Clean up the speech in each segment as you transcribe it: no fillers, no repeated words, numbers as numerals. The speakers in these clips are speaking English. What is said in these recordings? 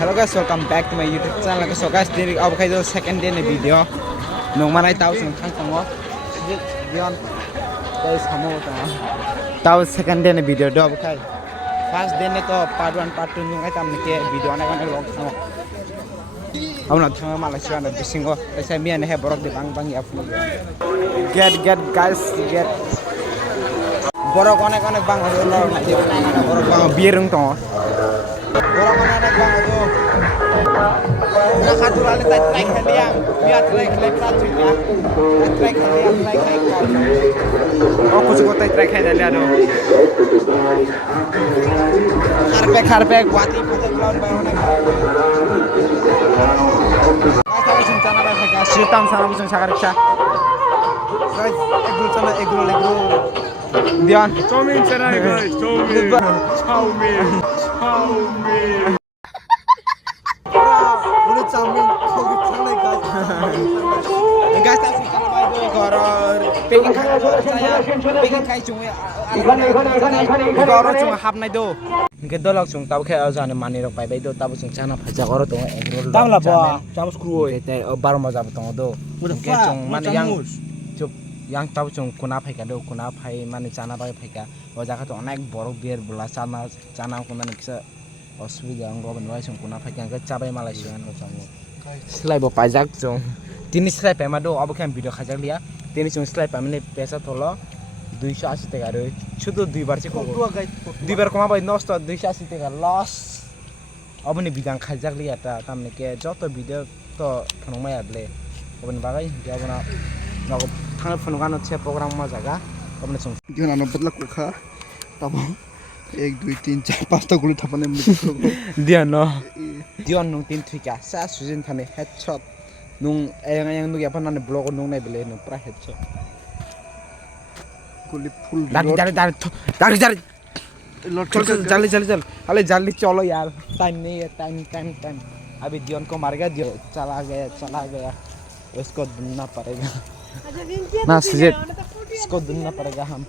Hello guys, welcome back to my YouTube channel. So guys, ini अब खाइ जो second day ni video. Nong manai tahu sung thang tango. Dion, guys kamu tahu second day ni video do अब खाइ. First day ni to part 1 part 2 nong ai tam ni ke video na kan log tango. Aku nak thang Malaysia na bisingo. Saya mian he borok di bang ya fu. Get guys, get. Borok onek bang ada na di mana borok bang birung tango. Borok onek bang ada. Nakatulali tayo track heliang. Biar track satu ya. Track heliang, track. Oh, kusuko tayo track heliang do. Harpek guati pada clown bayo na. Guys, tayo sincana ba sa sitam sana mo sa kariksa. Guys, egul. Diyan. Chowmin sana guys, chowmin. Ulit chowmin kogi chana guys. Guys, tayo sincana ba do koror. Peking kai chung ya. Koror chung hap nai do. Gedolak chung tau khe ajane mani rok pai bai do tabu chung chana phaja goro to egrol. Tamla ba, chamus kruoi. Te baro maja tong do. Ke chung mani yang chup yang tabu chung kuna phaika do kuna phai mani chana bai phaika. O jaga to onek borok bier bula chana kuna niksa অসুবিধা অঙ্গ বনবাই chung kuna phaika ke chabai Malaysia no chung. Slai bo pajak chung. Tini slai pema do abo khan video khajak liya. Tini chung slai pamne pesa tholo 280 টাকা রে শুধু দুইবার সে কম দুইবার কমাবাই নষ্ট 280 টাকা loss অবনি বিদাং খাইজাকলি এটা তামনে কে যত ভিডিও তো ফনমাই আদলে অবনি বাগাই যাবনা নগ থাঙ্গ ফনগানো ছে প্রোগ্রাম মা জায়গা অবনি সং দিনা নবতলা কোখা তাবো 1 2 3 4 5 টা গুলো থাপানে দিয়ন নং তিন থিকা সা সুজিন থানে হেডশট নং এং নু ইয়াপা নানে ব্লগ নং নাই বেলে নং প্রা হেডশট full dari चल अरे जल्दी चलो यार टाइम नहीं है टाइम अभी दियोन को मार गया दियो चला गया इसको ढूंढना पड़ेगा ना सुजेत इसको ढूंढना पड़ेगा हम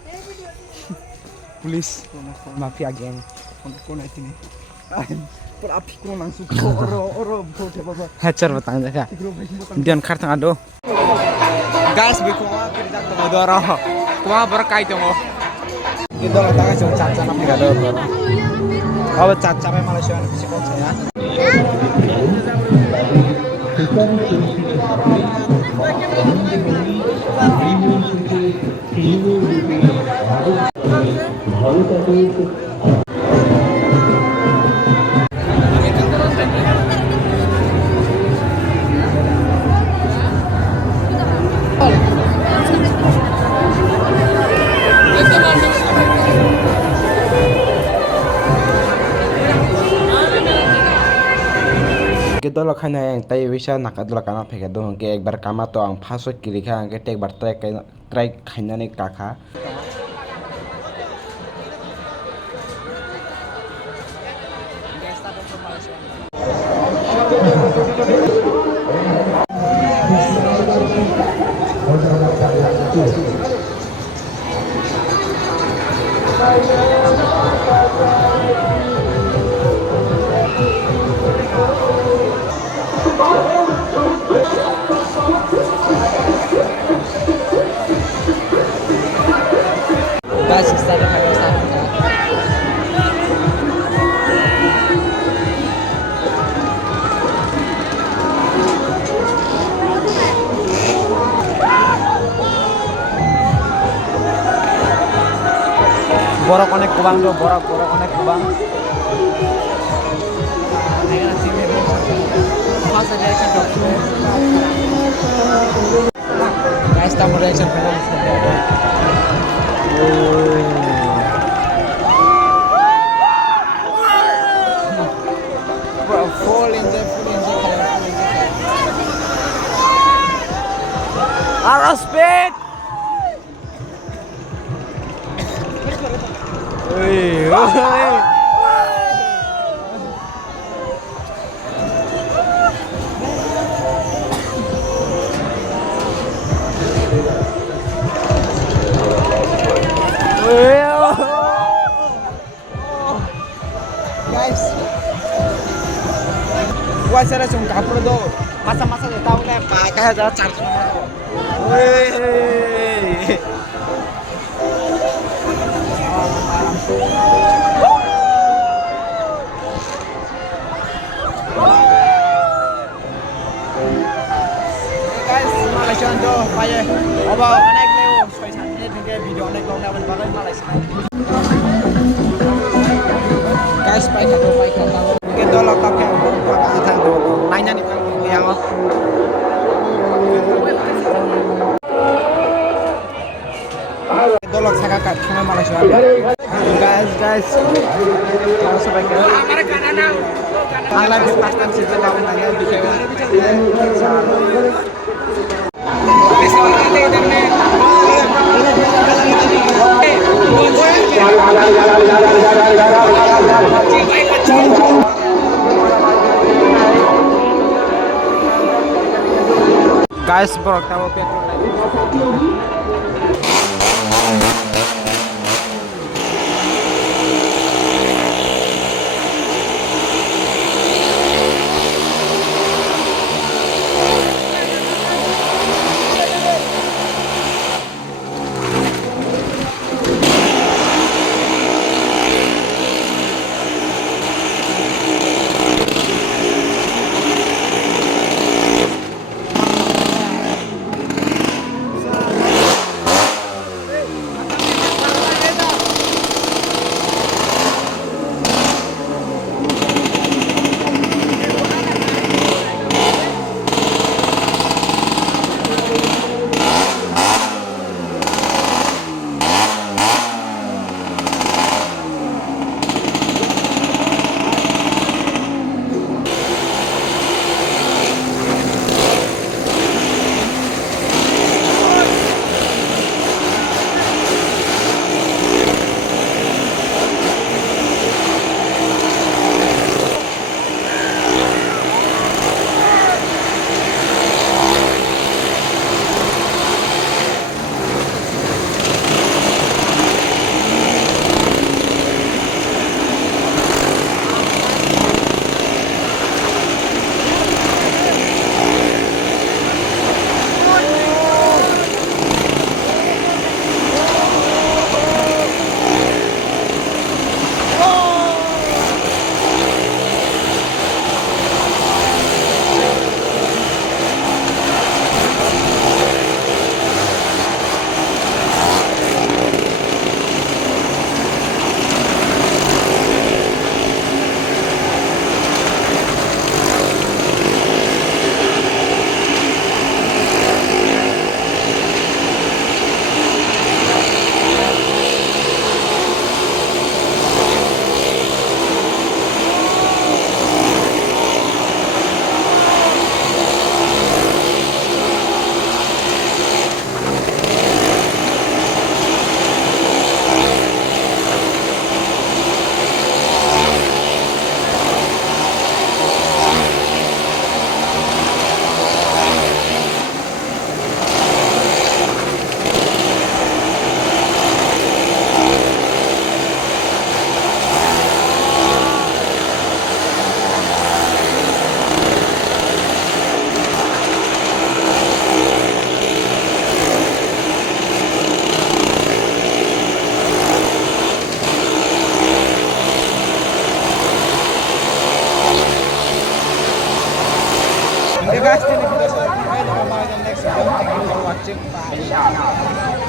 पुलिस माफिया गैंग कौन है इतनी पर आप कौन langsung oro hacker batang jaga dion kartang ado guys bikuwa kerja tomodoro kuma berkai tongo itu latangnya cuma caca namanya gak ada kalau caca memang Malaysia ada psikot saya Gedolok hanya yang tayi bisa nakadolak anak peka dong ke ekbar kama to ang fasok kiri ka ang ke tek bar try kanya ni kaka guys, kita ada kamera sana. Borok onek kubang do, borok onek kubang. Guys, tamu reaction film. Full in the Arrow speed. Guys, buat saya langsung kapur do masa-masa dia tahu nih pakai aja charge nomor. Wih. Guys, Malaysia do pakai apa anak leo sekali satu nih video anak long nawan pakai Malaysia. Guys, pakai tahu. Mungkin dolok pakai pakai atas dulu. Lainnya nih kalau yang dolok saya kakak cuma Malaysia. Guys, kalau sebaiknya ang lebih pastan sih tahu nanya bisa. Guys, bro, tahu petrol lagi. Guys, ini video saya. Next video. Thank you for watching. Bye.